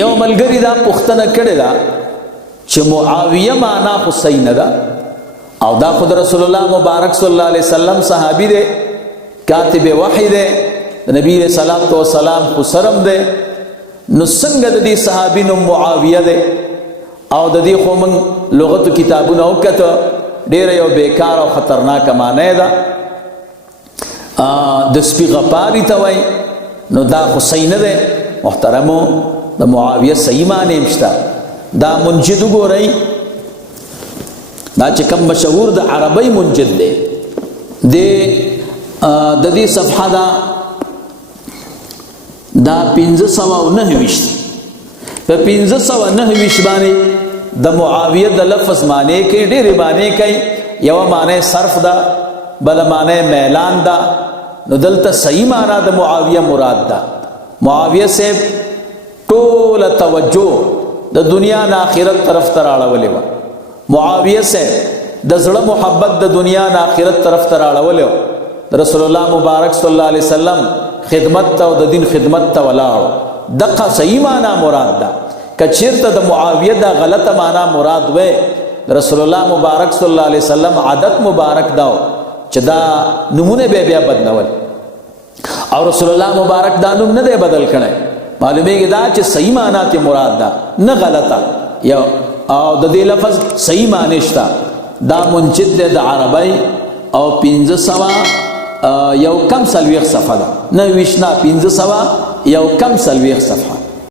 یو ملګری دا پوښتنه کړې ده چې معاویه معنا خو صحیح نه ده او دا خود رسول الله مبارک صلی الله علیه وسلم صحابي دی کاتب وحی دی نبی علیہ الصلوۃ والسلام خو سرم دی نو څنګه د دې صحابي نوم معاویه دی او د دې خو موږ لغت کتابونه وکړه ډېر یو بیکار او خطرناک معنی ده د سپي غپاري ته وایي نو دا خو صحیح نه دی محترمو د معاویه صحیح معنی مشته دا منجد وګورئ دا چې کوم مشهور د عربی منجد دی د دې صفحه دا 1529 په 1529 باندې د معاویه د لفظ معنی کې ډېرې معنی کوي یو معنی صرف ده بل معنی میلان ده نو دلته صحیح معنی د معاویه مراد ده معاویه صاحب ټول توجه د دنیا نه آخرت طرف ته راړولې وه معاویه صاحب د زړه محبت د دنیا نه آخرت طرف ته راړولې وه رسول الله مبارک صلی الله علیه وسلم خدمت ته او د دین خدمت ته ولاړ دغه صحیح معنی مراد ده که چېرته د معاویه دا غلطه معنی مراد وی رسول الله مبارک صلی الله علیه وسلم عادت مبارک دا چې دا نمونه به بیا بدلول او رسول الله مبارک دا نوم نه دی بدل کړی معلومیږي دا چې صحیح معنی ته مراد ده نه غلطه یو او د دې لفظ صحیح معنی شته دا منجد دی د عربی او 1500 یو کم سلویخ صفحه ده نه 1500 یو کم سلویخ صفحه